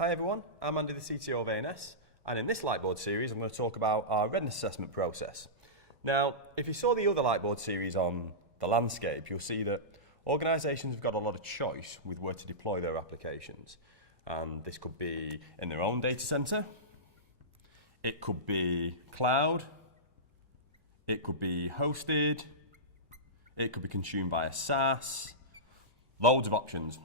Hi everyone, I'm Andy, the CTO of A&S, and in this Lightboard series I'm going to talk about our readiness assessment process. Now, if you saw the other Lightboard series on the landscape, you'll see that organisations have got a lot of choice with where to deploy their applications. This could be in their own data centre, it could be cloud, it could be hosted, it could be consumed via SaaS, loads of options.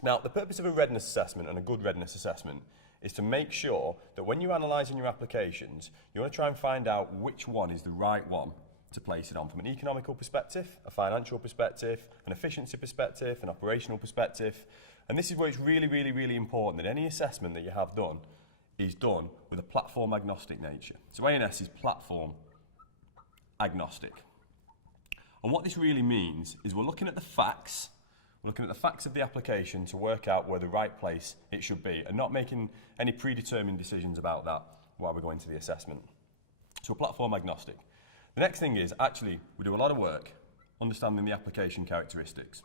Now, the purpose of a readiness assessment and a good readiness assessment is to make sure that when you're analysing your applications, you want to try and find out which one is the right one to place it on from an economical perspective, a financial perspective, an efficiency perspective, an operational perspective. And this is where it's really important that any assessment that you have done is done with a platform agnostic nature. So A&S is platform agnostic. And what this really means is we're looking at the facts. We're looking at the facts of the application to work out where the right place it should be and not making any predetermined decisions about that while we're going to the assessment. So we're platform agnostic. The next thing is actually we do a lot of work understanding the application characteristics.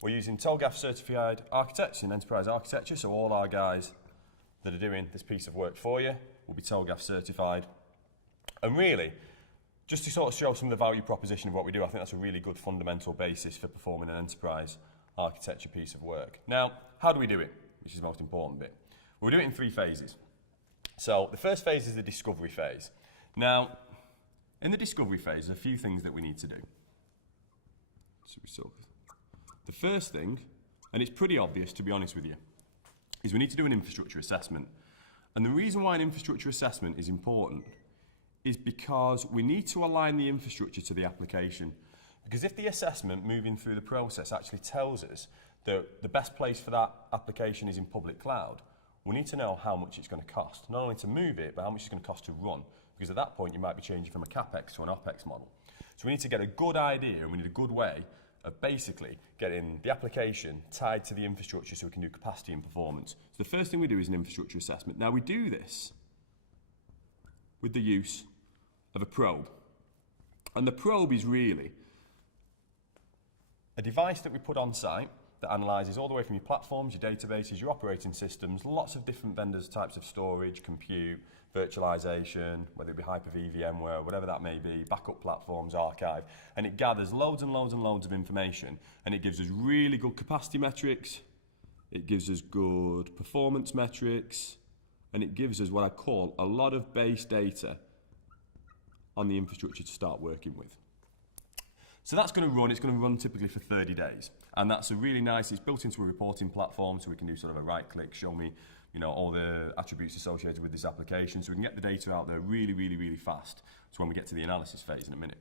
We're using TOGAF certified architects in enterprise architecture, so all our guys that are doing this piece of work for you will be TOGAF certified. And really, just to sort of show some of the value proposition of what we do, I think that's a really good fundamental basis for performing an enterprise architecture piece of work. Now, how do we do it? Which is the most important bit. We'll do it in 3 phases. So the first phase is the discovery phase. Now, in the discovery phase, there's a few things that we need to do. So the first thing, and it's pretty obvious to be honest with you, is we need to do an infrastructure assessment. And the reason why an infrastructure assessment is important is because we need to align the infrastructure to the application. Because if the assessment moving through the process actually tells us that the best place for that application is in public cloud, we need to know how much it's going to cost. Not only to move it, but how much it's going to cost to run. Because at that point, you might be changing from a CapEx to an OpEx model. So we need to get a good idea, and we need a good way of basically getting the application tied to the infrastructure so we can do capacity and performance. So the first thing we do is an infrastructure assessment. Now we do this with the use of a probe. And the probe is really a device that we put on site that analyses all the way from your platforms, your databases, your operating systems, lots of different vendors, types of storage, compute, virtualization, whether it be Hyper-V, VMware, whatever that may be, backup platforms, archive, and it gathers loads and loads of information, and it gives us really good capacity metrics, it gives us good performance metrics, and it gives us what I call a lot of base data on the infrastructure to start working with. So that's going to run, it's going to run typically for 30 days. And that's a really nice, it's built into a reporting platform, so we can do sort of a right click, show me, all the attributes associated with this application, so we can get the data out there really fast. So when we get to the analysis phase in a minute.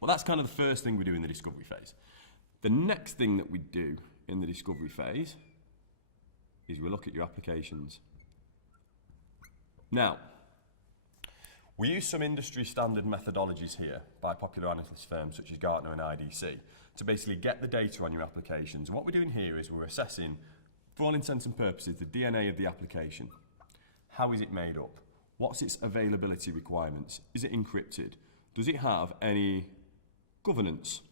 Well, that's kind of the first thing we do in the discovery phase. The next thing that we do in the discovery phase is we look at your applications. Now, we use some industry standard methodologies here by popular analyst firms such as Gartner and IDC to basically get the data on your applications. And what we're doing here is we're assessing, for all intents and purposes, the DNA of the application. How is it made up? What's its availability requirements? Is it encrypted? Does it have any governance?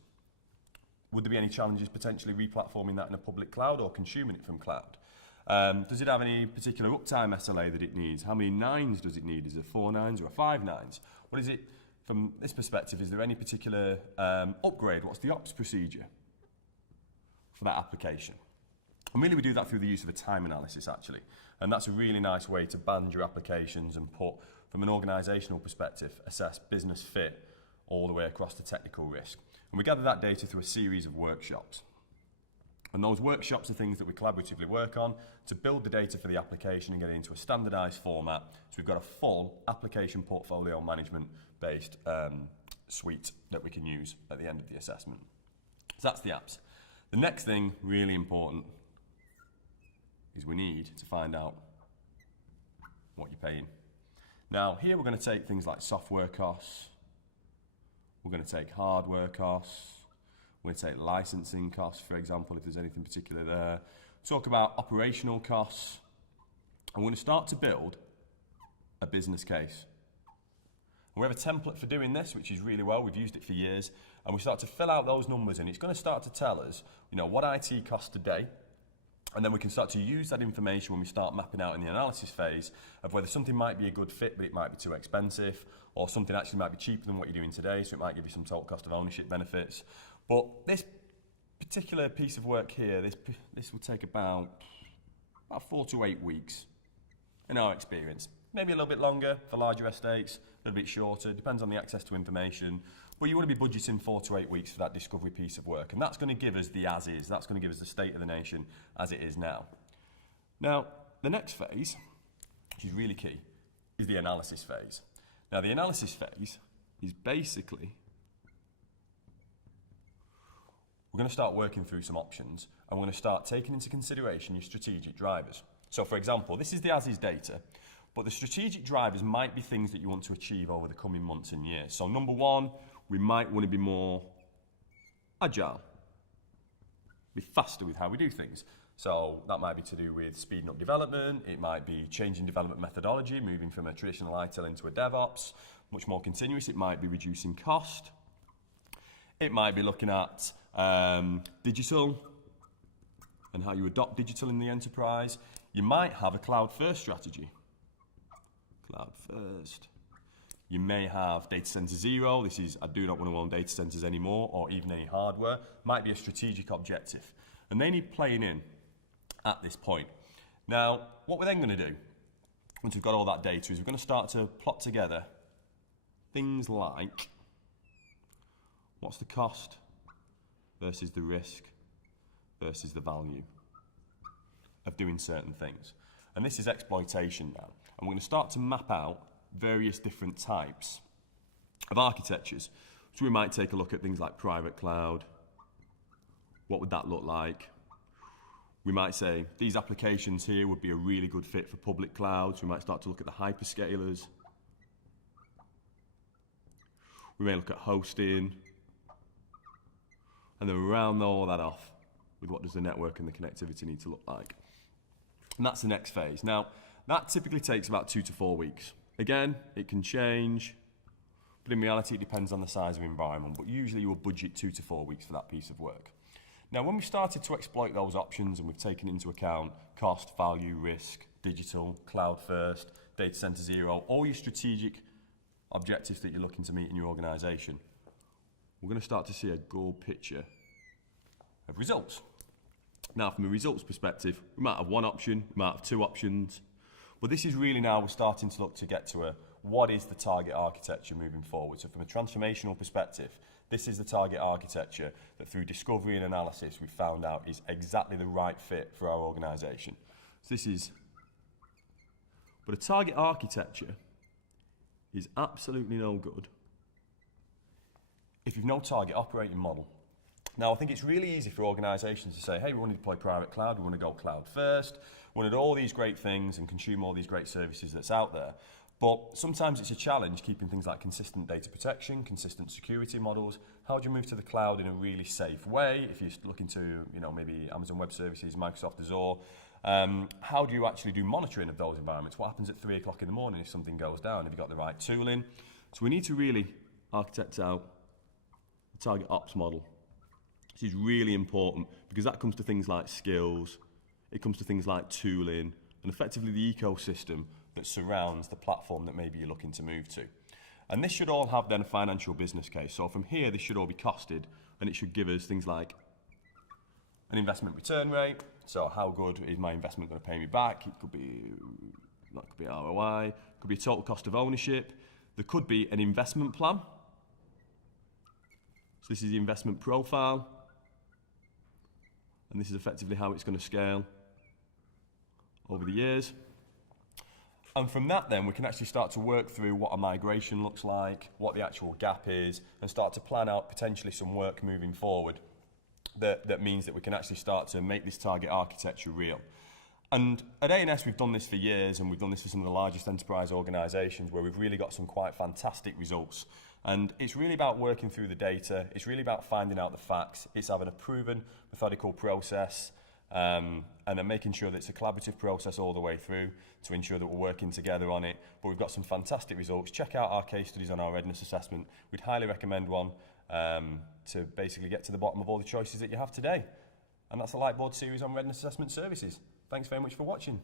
Would there be any challenges potentially replatforming that in a public cloud or consuming it from cloud? Does it have any particular uptime SLA that it needs? How many nines does it need? Is it 4 nines or 5 nines? What is it, from this perspective, is there any particular upgrade? What's the ops procedure for that application? And really we do that through the use of a time analysis actually. And that's a really nice way to band your applications and put, from an organisational perspective, assess business fit all the way across the technical risk. And we gather that data through a series of workshops. And those workshops are things that we collaboratively work on to build the data for the application and get it into a standardised format. So we've got a full application portfolio management based suite that we can use at the end of the assessment. So that's the apps. The next thing, really important, is we need to find out what you're paying. Now here we're going to take things like software costs, we're going to take hardware costs, we're going to take licensing costs, for example, if there's anything particular there. Talk about operational costs. And we're going to start to build a business case. And we have a template for doing this, which is really well. We've used it for years. And we start to fill out those numbers, and it's going to start to tell us, what IT costs today, And then we can start to use that information when we start mapping out in the analysis phase of whether something might be a good fit, but it might be too expensive, or something actually might be cheaper than what you're doing today, so it might give you some total cost of ownership benefits. But this particular piece of work here, this will take about 4 to 8 weeks in our experience. Maybe a little bit longer for larger estates, a little bit shorter, depends on the access to information. But you want to be budgeting 4 to 8 weeks for that discovery piece of work. And that's going to give us the as is. That's going to give us the state of the nation as it is now. Now, the next phase, which is really key, is the analysis phase. Now, the analysis phase is basically, we're going to start working through some options, and we're going to start taking into consideration your strategic drivers. So, for example, this is the as is data, but the strategic drivers might be things that you want to achieve over the coming months and years. So, number one, we might want to be more agile, be faster with how we do things. So that might be to do with speeding up development, it might be changing development methodology, moving from a traditional ITIL into a DevOps, much more continuous, it might be reducing cost, it might be looking at digital and how you adopt digital in the enterprise. You might have a cloud-first strategy, cloud-first. You may have data center zero. This is, I do not want to own data centers anymore, or even any hardware. Might be a strategic objective. And they need playing in at this point. Now, what we're then going to do, once we've got all that data, is we're going to start to plot together things like what's the cost versus the risk versus the value of doing certain things. And this is exploitation now. And we're going to start to map out various different types of architectures. So we might take a look at things like private cloud. What would that look like? We might say these applications here would be a really good fit for public clouds. We might start to look at the hyperscalers. We may look at hosting. And then round all that off with what does the network and the connectivity need to look like. And that's the next phase. Now, that typically takes about 2 to 4 weeks. Again, it can change, but in reality it depends on the size of environment, but usually you will budget 2 to 4 weeks for that piece of work. Now, when we started to exploit those options and we've taken into account cost, value, risk, digital, cloud first, data center zero, all your strategic objectives that you're looking to meet in your organization, we're going to start to see a good picture of results. Now, from a results perspective, we might have one option, we might have 2 options, but this is really now we're starting to look to get to what is the target architecture moving forward. So from a transformational perspective, this is the target architecture that through discovery and analysis we've found out is exactly the right fit for our organisation. So this is, but a target architecture is absolutely no good if you've no target operating model. Now, I think it's really easy for organisations to say, hey, we want to deploy private cloud, we want to go cloud first, we want to do all these great things and consume all these great services that's out there. But sometimes it's a challenge keeping things like consistent data protection, consistent security models. How do you move to the cloud in a really safe way? If you're looking to, maybe Amazon Web Services, Microsoft Azure, how do you actually do monitoring of those environments? What happens at 3 o'clock in the morning if something goes down? Have you got the right tooling? So we need to really architect out the target ops model. This is really important because that comes to things like skills, it comes to things like tooling, and effectively the ecosystem that surrounds the platform that maybe you're looking to move to. And this should all have then a financial business case. So from here, this should all be costed, and it should give us things like an investment return rate. So how good is my investment going to pay me back? It could be, that could be ROI, it could be total cost of ownership. There could be an investment plan. So this is the investment profile. And this is effectively how it's going to scale over the years. And from that then, we can actually start to work through what a migration looks like, what the actual gap is, and start to plan out potentially some work moving forward that means that we can actually start to make this target architecture real. And at A&S, we've done this for years, and we've done this for some of the largest enterprise organisations where we've really got some quite fantastic results. And it's really about working through the data, it's really about finding out the facts, it's having a proven, methodical process, and then making sure that it's a collaborative process all the way through to ensure that we're working together on it. But we've got some fantastic results. Check out our case studies on our Readiness Assessment. We'd highly recommend one to basically get to the bottom of all the choices that you have today. And that's the Lightboard series on Readiness Assessment Services. Thanks very much for watching.